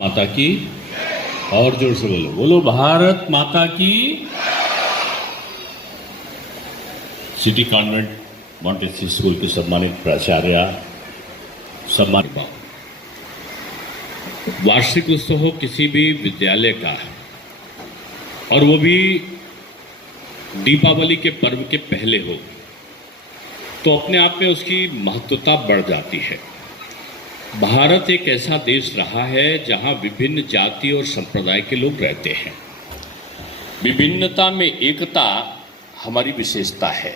माता की। और जोर से बोलो, बोलो भारत माता की। सिटी कॉन्वेंट मॉन्टेसरी स्कूल के सम्मानित प्राचार्य, सम्मानित वार्षिक उत्सव हो किसी भी विद्यालय का, और वो भी दीपावली के पर्व के पहले हो, तो अपने आप में उसकी महत्वता बढ़ जाती है। भारत एक ऐसा देश रहा है जहां विभिन्न जाति और संप्रदाय के लोग रहते हैं। विभिन्नता में एकता हमारी विशेषता है,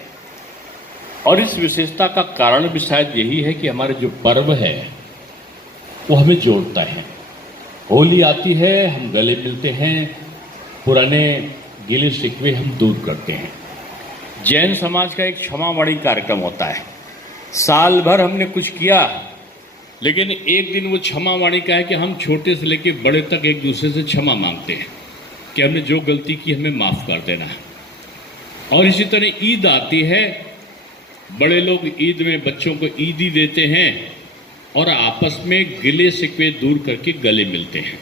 और इस विशेषता का कारण भी शायद यही है कि हमारे जो पर्व है वो हमें जोड़ता है। होली आती है, हम गले मिलते हैं, पुराने गिले शिकवे हम दूर करते हैं। जैन समाज का एक क्षमावाणी कार्यक्रम होता है। साल भर हमने कुछ किया, लेकिन एक दिन वो क्षमावाणी का है कि हम छोटे से लेकर बड़े तक एक दूसरे से क्षमा मांगते हैं कि हमने जो गलती की हमें माफ़ कर देना है। और इसी तरह ईद आती है, बड़े लोग ईद में बच्चों को ईदी देते हैं और आपस में गिले शिकवे दूर करके गले मिलते हैं।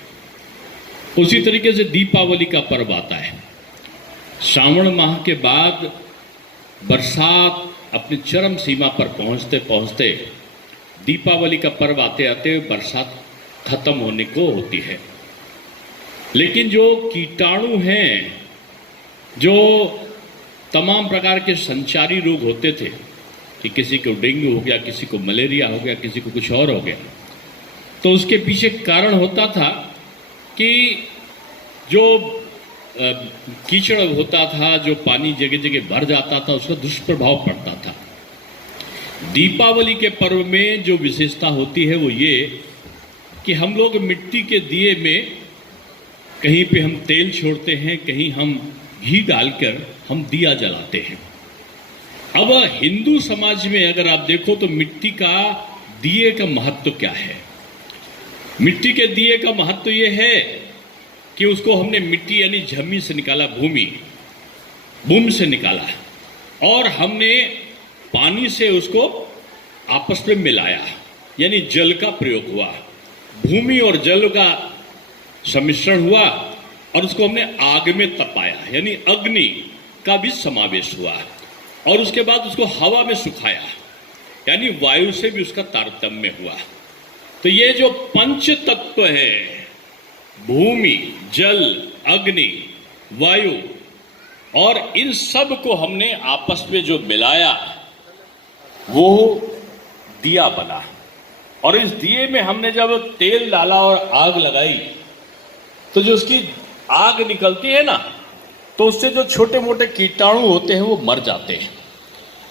उसी तरीके से दीपावली का पर्व आता है। श्रावण माह के बाद बरसात अपनी चरम सीमा पर पहुंचते पहुंचते दीपावली का पर्व आते आते बरसात खत्म होने को होती है। लेकिन जो कीटाणु हैं, जो तमाम प्रकार के संचारी रोग होते थे कि किसी को डेंगू हो गया, किसी को मलेरिया हो गया, किसी को कुछ और हो गया, तो उसके पीछे कारण होता था कि जो कीचड़ होता था, जो पानी जगह जगह भर जाता था, उसका दुष्प्रभाव पड़ता था। दीपावली के पर्व में जो विशेषता होती है वो ये कि हम लोग मिट्टी के दिए में कहीं पे हम तेल छोड़ते हैं, कहीं हम घी डालकर हम दिया जलाते हैं। अब हिंदू समाज में अगर आप देखो तो मिट्टी का दिए का महत्व क्या है। मिट्टी के दिए का महत्व ये है कि उसको हमने मिट्टी यानी झम्मी से निकाला, भूमि से निकाला, और हमने पानी से उसको आपस में मिलाया, यानी जल का प्रयोग हुआ। भूमि और जल का सम्मिश्रण हुआ और उसको हमने आग में तपाया, यानी अग्नि का भी समावेश हुआ, और उसके बाद उसको हवा में सुखाया, यानी वायु से भी उसका तारतम्य हुआ। तो ये जो पंच तत्व है, भूमि, जल, अग्नि, वायु, और इन सब को हमने आपस में जो मिलाया वो दिया बना। और इस दिए में हमने जब तेल डाला और आग लगाई, तो जो उसकी आग निकलती है ना, तो उससे जो छोटे मोटे कीटाणु होते हैं वो मर जाते हैं।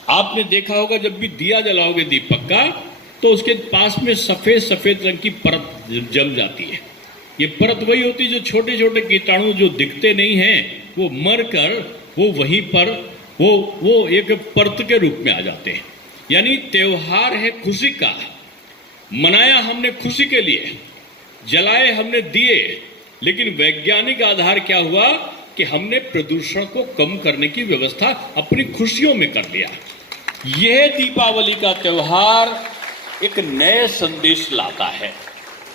आपने देखा होगा जब भी दिया जलाओगे दीपक का, तो उसके पास में सफेद सफेद रंग की परत जम जाती है। ये परत वही होती है जो छोटे छोटे कीटाणु जो दिखते नहीं हैं वो मर कर वो वहीं पर वो एक परत के रूप में आ जाते हैं। यानी त्योहार है खुशी का, मनाया हमने खुशी के लिए, जलाए हमने दिए, लेकिन वैज्ञानिक आधार क्या हुआ कि हमने प्रदूषण को कम करने की व्यवस्था अपनी खुशियों में कर लिया। यह दीपावली का त्योहार एक नए संदेश लाता है,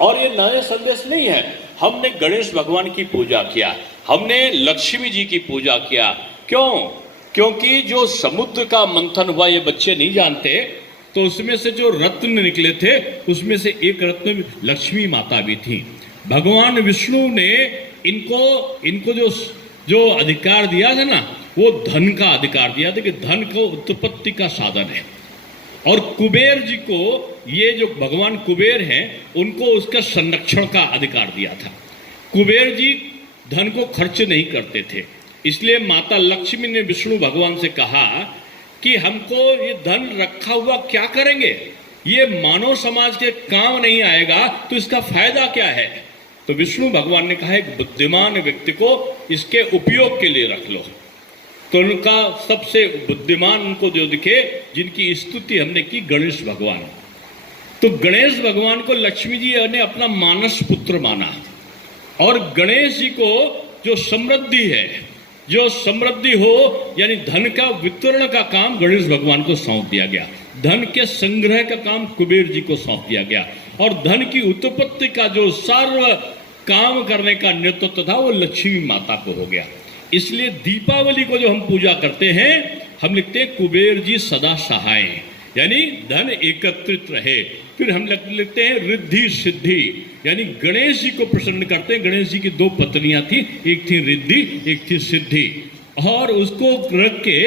और ये नए संदेश नहीं है। हमने गणेश भगवान की पूजा किया, हमने लक्ष्मी जी की पूजा किया। क्यों? क्योंकि जो समुद्र का मंथन हुआ, ये बच्चे नहीं जानते, तो उसमें से जो रत्न निकले थे उसमें से एक रत्न लक्ष्मी माता भी थी। भगवान विष्णु ने इनको जो अधिकार दिया था ना, वो धन का अधिकार दिया था कि धन को उत्पत्ति का साधन है। और कुबेर जी को, ये जो भगवान कुबेर हैं, उनको उसका संरक्षण का अधिकार दिया था। कुबेर जी धन को खर्च नहीं करते थे, इसलिए माता लक्ष्मी ने विष्णु भगवान से कहा कि हमको ये धन रखा हुआ क्या करेंगे, ये मानव समाज के काम नहीं आएगा, तो इसका फायदा क्या है। तो विष्णु भगवान ने कहा एक बुद्धिमान व्यक्ति को इसके उपयोग के लिए रख लो। तो उनका सबसे बुद्धिमान उनको जो दिखे, जिनकी स्तुति हमने की, गणेश भगवान। तो गणेश भगवान को लक्ष्मी जी ने अपना मानस पुत्र माना, और गणेश जी को जो समृद्धि है, जो समृद्धि हो यानी धन का वितरण का काम गणेश भगवान को सौंप दिया गया। धन के संग्रह का काम कुबेर जी को सौंप दिया गया, और धन की उत्पत्ति का जो सर्व काम करने का नेतृत्व था वो लक्ष्मी माता को हो गया। इसलिए दीपावली को जो हम पूजा करते हैं, हम लिखते हैं कुबेर जी सदा सहाय, यानी धन एकत्रित रहे। फिर हम लिखते हैं रिद्धि सिद्धि, यानी गणेश जी को प्रसन्न करते हैं। गणेश जी की दो पत्नियां थी, एक थी रिद्धि एक थी सिद्धि, और उसको रख के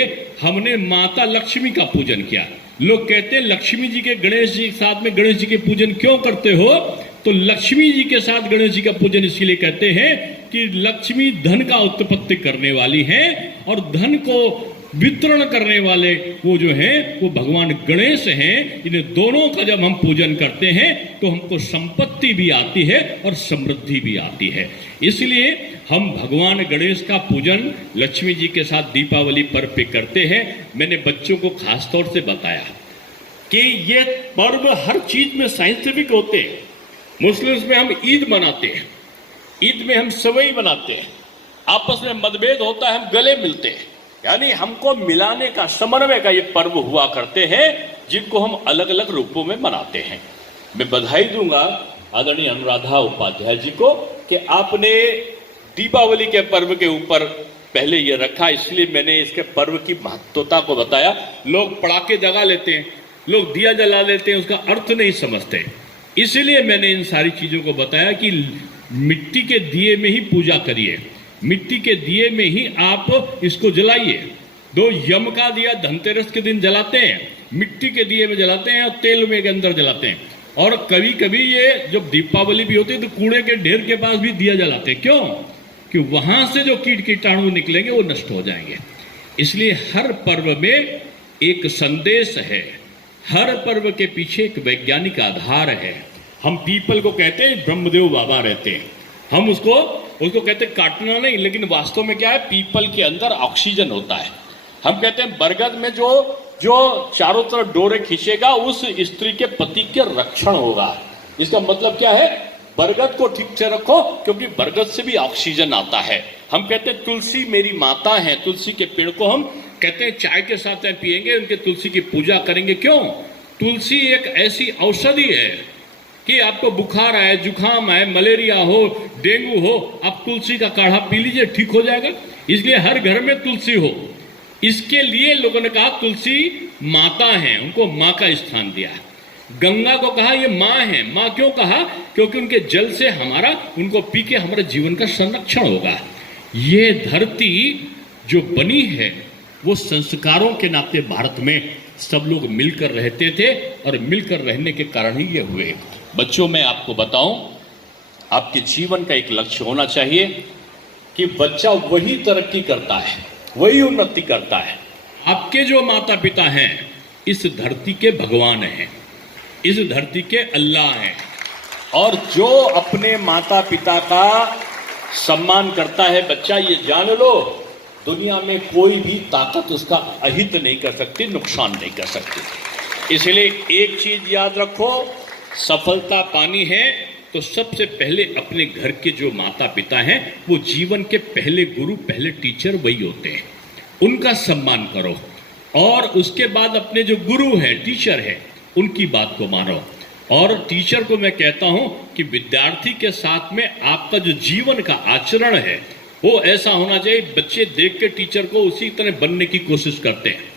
हमने माता लक्ष्मी का पूजन किया। लोग कहते हैं लक्ष्मी जी के गणेश जी के साथ में गणेश जी के पूजन क्यों करते हो? तो लक्ष्मी जी के साथ गणेश जी का पूजन इसलिए कहते हैं कि लक्ष्मी धन का उत्पत्ति करने वाली है, और धन को वितरण करने वाले वो जो हैं वो भगवान गणेश हैं। इन्हें दोनों का जब हम पूजन करते हैं तो हमको संपत्ति भी आती है और समृद्धि भी आती है। इसलिए हम भगवान गणेश का पूजन लक्ष्मी जी के साथ दीपावली पर्व पे करते हैं। मैंने बच्चों को खास तौर से बताया कि ये पर्व हर चीज में साइंटिफिक होते हैं। मुस्लिम्स में हम ईद मनाते हैं, ईद में हम सवई बनाते हैं, आपस में मतभेद होता है हम गले मिलते हैं, यानी हमको मिलाने का, समन्वय का ये पर्व हुआ करते हैं जिनको हम अलग अलग रूपों में मनाते हैं। मैं बधाई दूंगा आदरणीय अनुराधा उपाध्याय जी को कि आपने दीपावली के पर्व के ऊपर पहले ये रखा, इसलिए मैंने इसके पर्व की महत्वता को बताया। लोग पटाखे जगा लेते हैं, लोग दिया जला लेते हैं, उसका अर्थ नहीं समझते, इसलिए मैंने इन सारी चीजों को बताया कि मिट्टी के दिए में ही पूजा करिए, मिट्टी के दिए में ही आप इसको जलाइए। दो यम का दिया धनतेरस के दिन जलाते हैं, मिट्टी के दिए में जलाते हैं और तेल में के अंदर जलाते हैं। और कभी कभी ये जब दीपावली भी होती है तो कूड़े के ढेर के पास भी दिया जलाते हैं। क्यों? कि वहां से जो कीट कीटाणु निकलेंगे वो नष्ट हो जाएंगे। इसलिए हर पर्व में एक संदेश है, हर पर्व के पीछे एक वैज्ञानिक आधार है। हम पीपल को कहते हैं ब्रह्मदेव बाबा रहते हैं, हम उसको कहते हैं काटना नहीं, लेकिन वास्तव में क्या है, पीपल के अंदर ऑक्सीजन होता है। हम कहते हैं बरगद में जो चारों तरफ डोरे खींचेगा उस स्त्री के पति के रक्षण होगा। इसका मतलब क्या है, बरगद को ठीक से रखो क्योंकि बरगद से भी ऑक्सीजन आता है। हम कहते हैं तुलसी मेरी माता है, तुलसी के पेड़ को हम कहते हैं चाय के साथ पिएंगे, उनके तुलसी की पूजा करेंगे। क्यों? तुलसी एक ऐसी औषधि है कि आपको बुखार आए, जुखाम आए, मलेरिया हो, डेंगू हो, आप तुलसी का काढ़ा पी लीजिए, ठीक हो जाएगा। इसलिए हर घर में तुलसी हो। इसके लिए लोगों ने कहा तुलसी माता है, उनको माँ का स्थान दिया है। गंगा को कहा ये माँ है। माँ क्यों कहा? क्योंकि उनके जल से उनको पी के हमारे जीवन का संरक्षण होगा। ये धरती जो बनी है वो संस्कारों के नाते भारत में सब लोग मिलकर रहते थे, और मिलकर रहने के कारण ही ये हुए। बच्चों, मैं आपको बताऊं, आपके जीवन का एक लक्ष्य होना चाहिए कि बच्चा वही तरक्की करता है, वही उन्नति करता है। आपके जो माता पिता हैं इस धरती के भगवान हैं, इस धरती के अल्लाह हैं, और जो अपने माता पिता का सम्मान करता है, बच्चा ये जान लो दुनिया में कोई भी ताकत उसका अहित नहीं कर सकती, नुकसान नहीं कर सकती। इसलिए एक चीज याद रखो, सफलता पानी है तो सबसे पहले अपने घर के जो माता पिता हैं वो जीवन के पहले गुरु, पहले टीचर वही होते हैं, उनका सम्मान करो। और उसके बाद अपने जो गुरु हैं, टीचर हैं, उनकी बात को मानो। और टीचर को मैं कहता हूं कि विद्यार्थी के साथ में आपका जो जीवन का आचरण है वो ऐसा होना चाहिए, बच्चे देख के टीचर को उसी तरह बनने की कोशिश करते हैं।